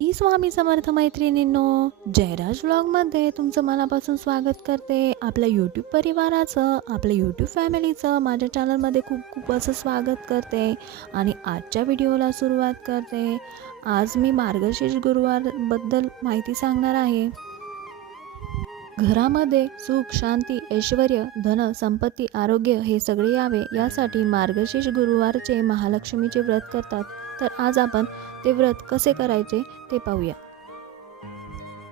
E Swami Samarth मैत्रिणींनो जयराज व्लॉगमध्ये तुमचं मनापासून स्वागत करते. आपल्या यूट्यूब परिवाराचं आपल्या यूट्यूब फॅमिलीचं माझ्या चॅनलमध्ये खूप खूप असं स्वागत करते आणि आजच्या व्हिडिओला सुरुवात करते. आज मी मार्गशीर्ष गुरुवारबद्दल माहिती सांगणार आहे. घरामध्ये सुख शांती ऐश्वर धन संपत्ती आरोग्य हे सगळे यावे यासाठी मार्गशीर्ष गुरुवारचे महालक्ष्मीचे व्रत करतात. तर आज आपण ते व्रत कसे करायचे ते पाहूया.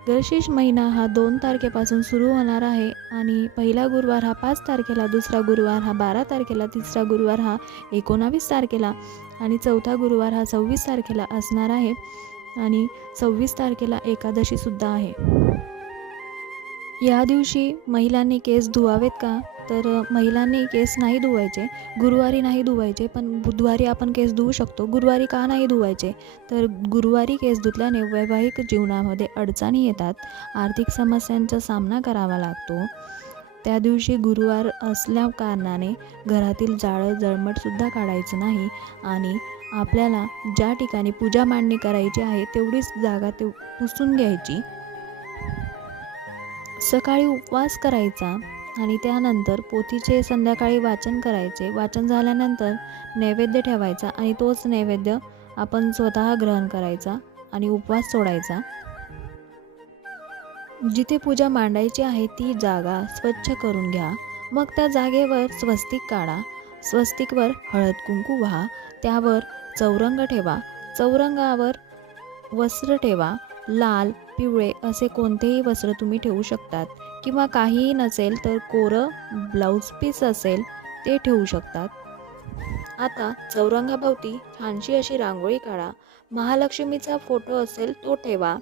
गर्शीष महिना हा दोन तारखेपासून सुरू होणार आहे आणि पहिला गुरुवार हा पाच तारखेला दुसरा गुरुवार हा बारा तारखेला तिसरा गुरुवार हा एकोणावीस तारखेला आणि चौथा गुरुवार हा सव्वीस तारखेला असणार आहे आणि सव्वीस तारखेला एकादशीसुद्धा आहे. या दिवशी महिलांनी केस धुवावेत का? तर महिलांनी केस नाही धुवायचे गुरुवारी नाही धुवायचे पण बुधवारी आपण केस धुवू शकतो. गुरुवारी का नाही धुवायचे? तर गुरुवारी केस धुतल्याने वैवाहिक जीवनामध्ये अडचणी येतात. आर्थिक समस्यांचा सामना करावा लागतो. त्या दिवशी गुरुवार असल्या कारणाने घरातील जाळं जळमटसुद्धा काढायचं नाही आणि आपल्याला ज्या ठिकाणी पूजा मांडणी करायची आहे तेवढीच जागा ते पुसून घ्यायची. सकाळी उपवास करायचा. आणि त्यानंतर पोथीचे संध्याकाळी वाचन करायचे. वाचन झाल्यानंतर नैवेद्य ठेवायचा आणि तोच नैवेद्य आपण स्वतः ग्रहण करायचा आणि उपवास सोडायचा. जिथे पूजा मांडायची आहे ती जागा स्वच्छ करून घ्या. मग त्या जागेवर स्वस्तिक काढा. स्वस्तिकवर हळद कुंकू व्हा. त्यावर चौरंग ठेवा. चौरंगावर वस्त्र ठेवा. लाल पिवळे असे कोणतेही वस्त्र तुम्ही ठेवू शकतात. किंवा काहीही नसेल तर कोरं ब्लाऊज पीस असेल ते ठेवू शकतात. आता चौरंगाभोवती छानशी अशी रांगोळी काढा. महालक्ष्मीचा फोटो असेल तो ठेवा.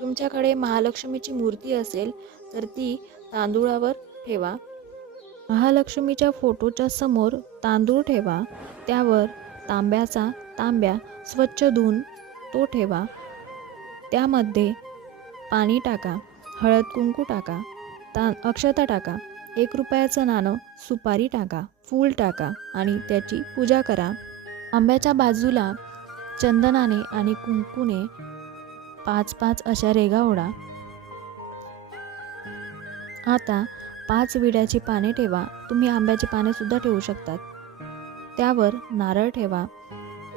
तुमच्याकडे महालक्ष्मीची मूर्ती असेल तर ती तांदूळावर ठेवा. महालक्ष्मीच्या फोटोच्या समोर तांदूळ ठेवा. त्यावर तांब्याचा तांब्या स्वच्छ धुवून तो ठेवा. त्यामध्ये पाणी टाका. हळद कुंकू टाका. ता अक्षता टाका. एक रुपयाचं नाणं सुपारी टाका फूल टाका आणि त्याची पूजा करा. आंब्याच्या बाजूला चंदनाने आणि कुंकूने पाच पाच अशा रेगा ओढा. आता पाच विड्याची पाने ठेवा. तुम्ही आंब्याची पानेसुद्धा ठेवू शकतात. त्यावर नारळ ठेवा.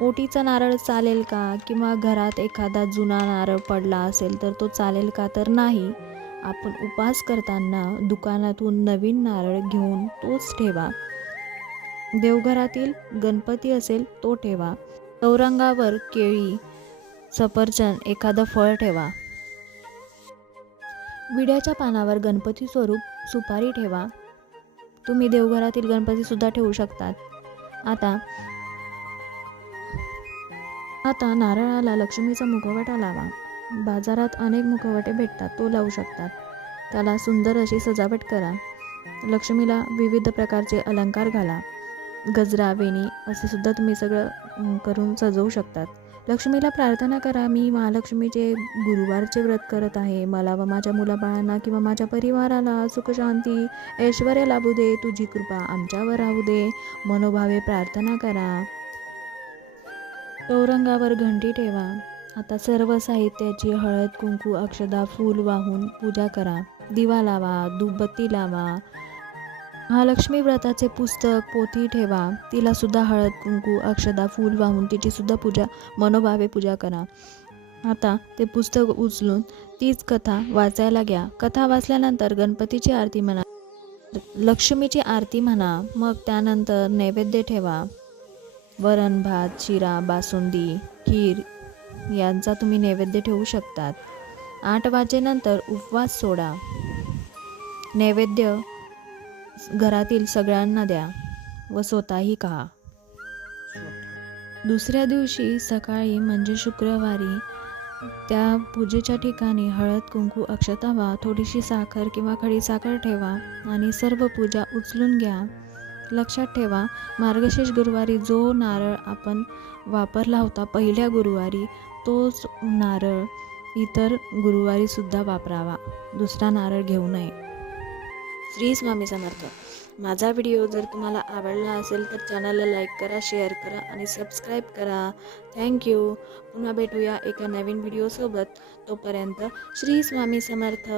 ओटीचा नारळ चालेल का? किंवा घरात एखादा जुना नारळ पडला असेल तर तो चालेल का? तर नाही. आपण उपास करताना दुकानातून नवीन नारळ घेऊन तोच ठेवा. देवघरातील गणपती असेल तो ठेवा. चौरंगावर केळी सफरचंद एखादं फळ ठेवा. विड्याच्या पानावर गणपती स्वरूप सुपारी ठेवा. तुम्ही देवघरातील गणपतीसुद्धा ठेवू शकतात. आता आता नारळाला लक्ष्मीचा मुखवटा लावा. बाजारात अनेक मुखवटे भेटतात तो लावू शकतात. त्याला सुंदर अशी सजावट करा. लक्ष्मीला विविध प्रकारचे अलंकार घाला. गजरा वेणी असे सुद्धा तुम्ही सगळं करून सजवू शकतात. लक्ष्मीला प्रार्थना करा मी महालक्ष्मीचे गुरुवारचे व्रत करत आहे. मला व माझ्या मुलाबाळांना किंवा माझ्या परिवाराला सुखशांती ऐश्वर लाभू दे. तुझी कृपा आमच्यावर राहू दे. मनोभावे प्रार्थना करा. तोरंगावर घंटी ठेवा. आता सर्व साहित्याची हळद कुंकू अक्षदा फूल वाहून पूजा करा. दिवा लावा धूपबत्ती लावा. महालक्ष्मी व्रताचे पुस्तक पोथी ठेवा. तिला सुद्धा हळद कुंकू अक्षदा फूल वाहून तिची सुद्धा पूजा मनोभावे पूजा करा. आता ते पुस्तक उचलून तीच कथा वाचायला घ्या. कथा वाचल्यानंतर गणपतीची आरती म्हणा लक्ष्मीची आरती म्हणा मग त्यानंतर नैवेद्य ठेवा. वरण भात शिरा बासुंदी खीर यांचा तुम्ही नैवेद्य ठेवू शकतात. आठ वाजेनंतर उपवास सोडा. नैवेद्य घरातील सगळ्यांना द्या व स्वतःही खा. दुसऱ्या दिवशी सकाळी म्हणजे शुक्रवारी त्या पूजेच्या ठिकाणी हळद कुंकू अक्षता व्हा थोडीशी साखर किंवा खडी साखर ठेवा आणि सर्व पूजा उचलून घ्या. लक्षात ठेवा मार्गशीर्ष गुरुवारी जो नारळ आपण वापरला होता पहिल्या गुरुवारी तोच नारळ इतर गुरुवारीसुद्धा वापरावा. दुसरा नारळ घेऊ नये. श्री स्वामी समर्थ. माझा व्हिडिओ जर तुम्हाला आवडला असेल तर चॅनलला लाईक करा शेअर करा आणि सबस्क्राईब करा. थँक्यू पुन्हा भेटूया एका नवीन व्हिडिओसोबत. तोपर्यंत श्री स्वामी समर्थ.